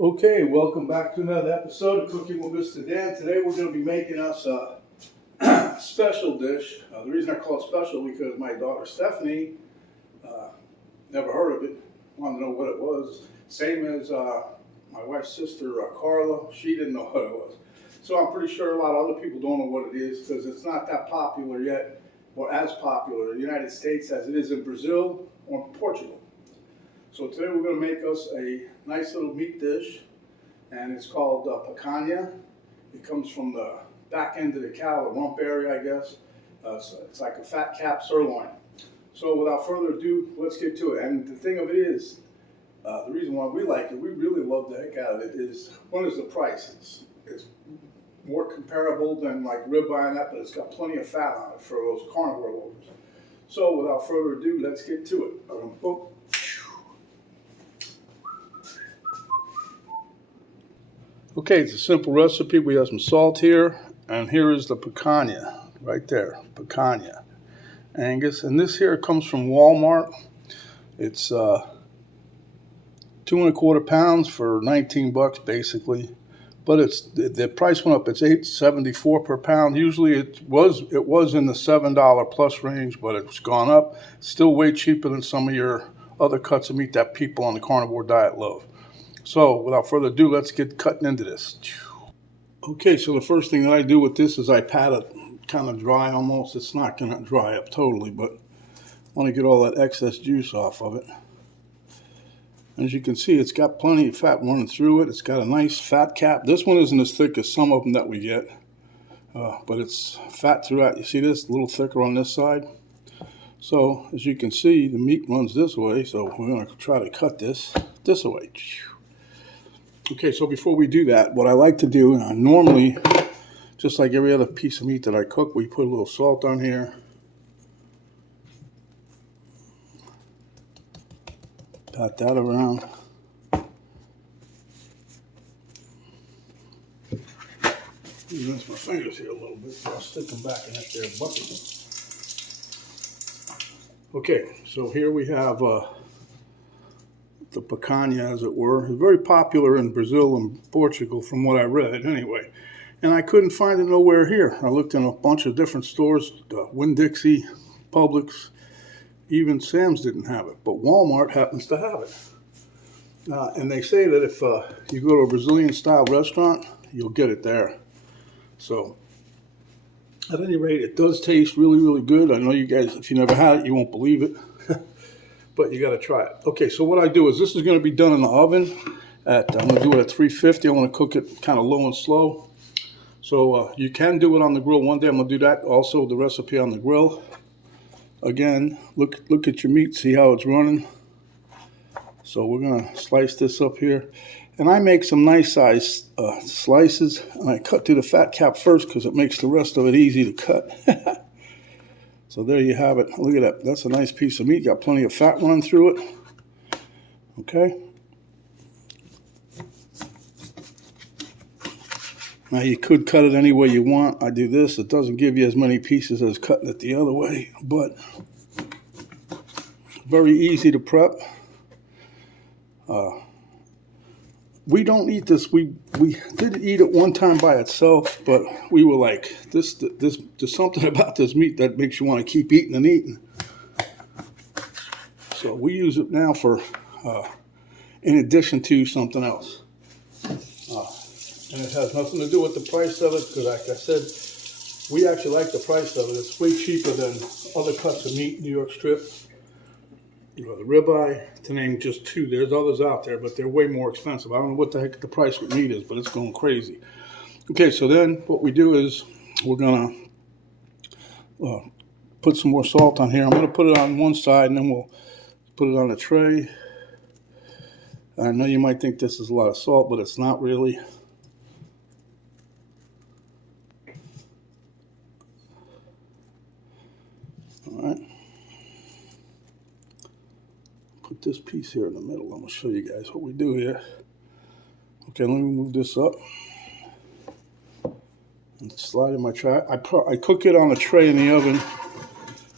Okay, welcome back to another episode of Cooking with Mr. Dan. Today we're going to be making us a special dish. The reason I call it special because my daughter Stephanie never heard of it, wanted to know what it was. Same as my wife's sister Carla, she didn't know what it was. So I'm pretty sure a lot of other people don't know what it is because it's not that popular yet, or as popular in the United States as it is in Brazil or Portugal. So today we're going to make us a nice little meat dish, and it's called picanha. It comes from the back end of the cow, the rump area, I guess. It's like a fat cap sirloin. So without further ado, let's get to it. And the thing of it is, the reason why we like it, we really love the heck out of it, is one is the price. It's more comparable than like ribeye and that, but it's got plenty of fat on it for those carnivore lovers. So without further ado, let's get to it. Okay, it's a simple recipe. We have some salt here, and here is the picanha, right there, picanha, Angus. And this here comes from Walmart. It's 2 1/4 pounds for 19 bucks basically, but the price went up. It's $8.74 per pound. Usually it was in the $7 plus range, but it's gone up. Still way cheaper than some of your other cuts of meat that people on the carnivore diet love. So without further ado, let's get cutting into this. Okay, so the first thing that I do with this is I pat it kind of dry almost. It's not going to dry up totally, but I want to get all that excess juice off of it. As you can see, it's got plenty of fat running through it. It's got a nice fat cap. This one isn't as thick as some of them that we get, but it's fat throughout. You see this? A little thicker on this side. So as you can see, the meat runs this way, so we're going to try to cut this way. Okay, so before we do that, what I like to do, normally, just like every other piece of meat that I cook, we put a little salt on here. Pat that around. Rinse my fingers here a little bit, so I'll stick them back in that there bucket. Okay, so here we have the picanha, as it were. It's very popular in Brazil and Portugal from what I read anyway. And I couldn't find it nowhere here. I looked in a bunch of different stores, Winn-Dixie, Publix, even Sam's didn't have it, but Walmart happens to have it. And they say that if you go to a Brazilian style restaurant, you'll get it there. So at any rate, it does taste really, really good. I know you guys, if you never had it, you won't believe it. But you got to try it. Okay, so what I do is this is going to be done in the oven. I'm going to do it at 350. I want to cook it kind of low and slow. So you can do it on the grill. One day I'm going to do that. Also, the recipe on the grill. Again, look at your meat. See how it's running. So we're going to slice this up here. And I make some nice size slices. And I cut through the fat cap first because it makes the rest of it easy to cut. So there you have it. Look at that. That's a nice piece of meat. Got plenty of fat running through it. Okay. Now you could cut it any way you want. I do this. It doesn't give you as many pieces as cutting it the other way, but very easy to prep. We don't eat this. We did eat it one time by itself, but we were like, there's something about this meat that makes you want to keep eating and eating. So we use it now for, in addition to something else. And it has nothing to do with the price of it, because like I said, we actually like the price of it. It's way cheaper than other cuts of meat, New York strip. You know, the ribeye, to name just two. There's others out there, but they're way more expensive. I don't know what the heck the price with meat is, but it's going crazy. Okay, so then what we do is we're going to put some more salt on here. I'm going to put it on one side, and then we'll put it on a tray. I know you might think this is a lot of salt, but it's not really. All right. Put this piece here in the middle. I'm going to show you guys what we do here. Okay, let me move this up and slide in my tray. I cook it on a tray in the oven.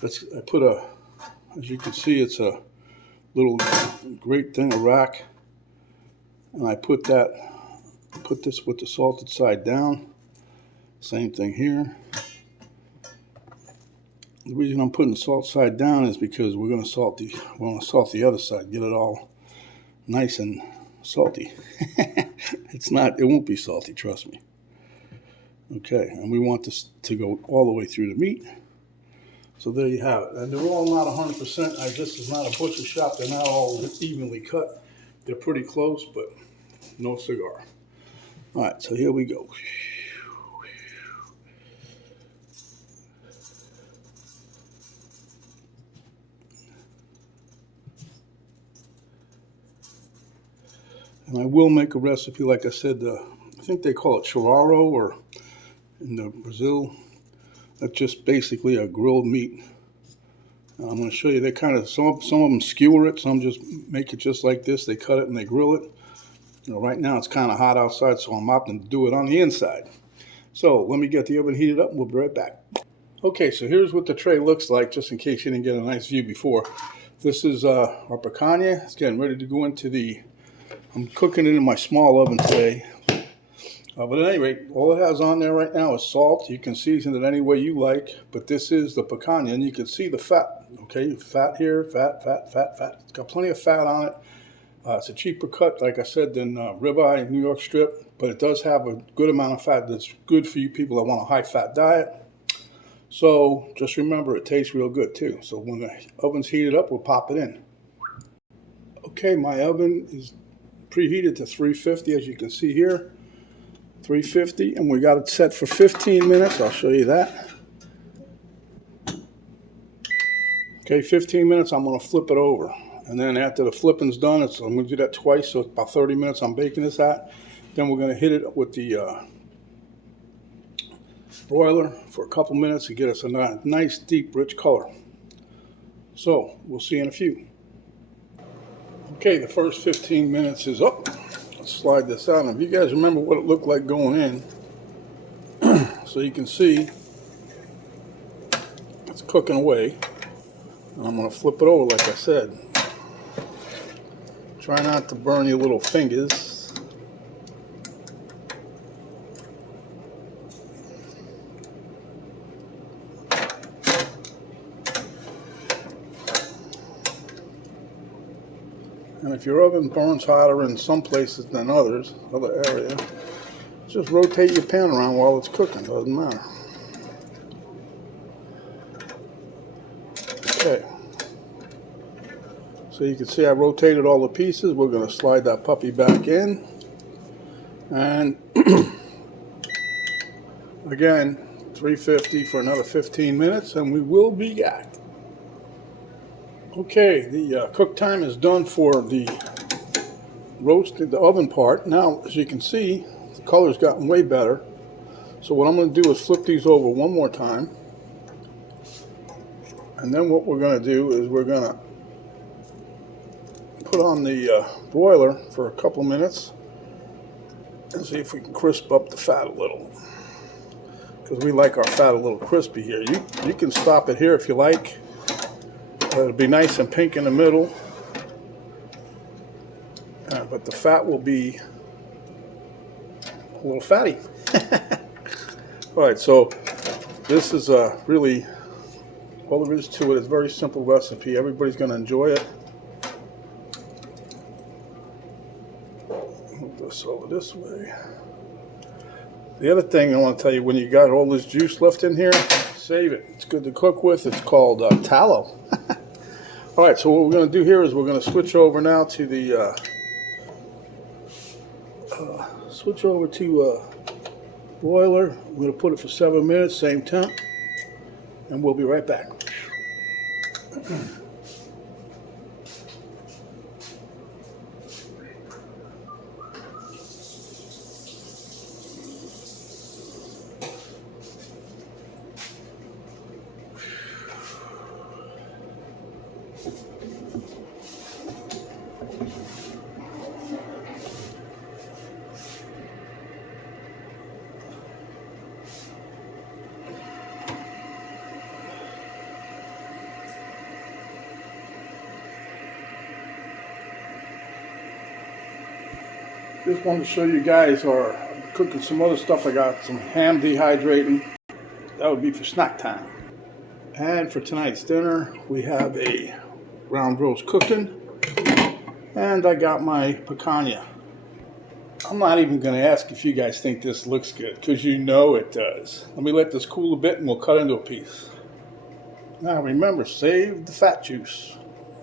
I put as you can see, it's a little grate thing, a rack. And I put this with the salted side down. Same thing here. The reason I'm putting the salt side down is because we're going to salt the other side, get it all nice and salty. It won't be salty, trust me. Okay, and we want this to go all the way through the meat. So there you have it. And they're all not 100%. This is not a butcher shop. They're not all evenly cut. They're pretty close, but no cigar. All right, so here we go. And I will make a recipe, like I said, I think they call it churrasco, or in Brazil, that's just basically a grilled meat. I'm going to show you. They kind of, some of them skewer it, some just make it just like this. They cut it and they grill it. Right now it's kind of hot outside, so I'm opting to do it on the inside. So let me get the oven heated up and we'll be right back. Okay, so here's what the tray looks like, just in case you didn't get a nice view before. This is our picanha. It's getting ready to go into I'm cooking it in my small oven today. But at any rate, all it has on there right now is salt. You can season it any way you like, but this is the picanha, and you can see the fat. Okay, fat here, fat. It's got plenty of fat on it. It's a cheaper cut, like I said, than ribeye, New York strip, but it does have a good amount of fat that's good for you people that want a high-fat diet. So just remember, it tastes real good too. So when the oven's heated up, we'll pop it in. Okay, my oven is preheated to 350, as you can see here. 350, and we got it set for 15 minutes. I'll show you that. Okay, 15 minutes, I'm going to flip it over. And then after the flipping's done, I'm going to do that twice, so it's about 30 minutes I'm baking this at. Then we're going to hit it with the broiler for a couple minutes to get us a nice, deep, rich color. So, we'll see you in a few. Okay, the first 15 minutes is up. Let's slide this out. And if you guys remember what it looked like going in, so you can see it's cooking away. And I'm going to flip it over like I said. Try not to burn your little fingers. And if your oven burns hotter in some places than others, other area, just rotate your pan around while it's cooking, doesn't matter. Okay. So you can see I rotated all the pieces. We're going to slide that puppy back in. And again, 350 for another 15 minutes, and we will be back. Okay, the cook time is done for the roasted, the oven part. Now, as you can see, the color's gotten way better. So what I'm going to do is flip these over one more time. And then what we're going to do is we're going to put on the broiler for a couple minutes and see if we can crisp up the fat a little. Because we like our fat a little crispy here. You can stop it here if you like. It'll be nice and pink in the middle. But the fat will be a little fatty. Alright, so this is really all there is to it. It's a very simple recipe. Everybody's going to enjoy it. Move this over this way. The other thing I want to tell you, when you got all this juice left in here, save it. It's good to cook with. It's called tallow. Alright, so what we're going to do here is we're going to switch over now to the broiler. I'm going to put it for 7 minutes, same temp, and we'll be right back. Just wanted to show you guys, or cooking some other stuff. I got some ham dehydrating. That would be for snack time. And for tonight's dinner, we have a round roast cooking. And I got my picanha. I'm not even going to ask if you guys think this looks good, because you know it does. Let me let this cool a bit and we'll cut into a piece. Now remember, save the fat juice.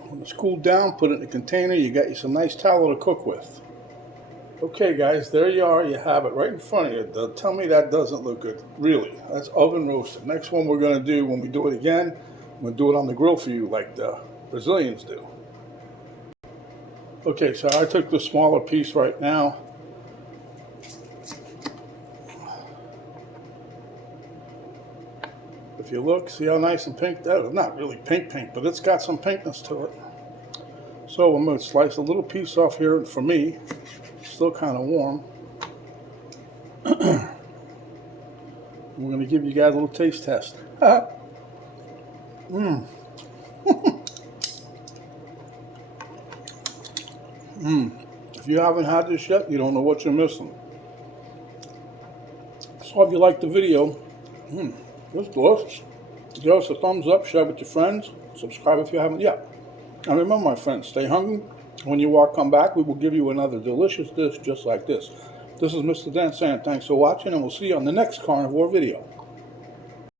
When it's cooled down, put it in a container. You got you some nice tallow to cook with. Okay guys, there you are. You have it right in front of you. Tell me that doesn't look good. Really, that's oven roasted. Next one we're going to do, when we do it again, we're going to do it on the grill for you like the Brazilians do. Okay, so I took the smaller piece right now. If you look, see how nice and pink that is? Not really pink, but it's got some pinkness to it. So I'm going to slice a little piece off here for me. It's still kind of warm. I'm going to give you guys a little taste test. If you haven't had this yet, you don't know what you're missing. So if you liked the video, it's delicious. Give us a thumbs up, share with your friends, subscribe if you haven't yet. And remember, my friends, stay hungry. When you come back, we will give you another delicious dish just like this. This is Mr. Dan saying thanks for watching, and we'll see you on the next carnivore video.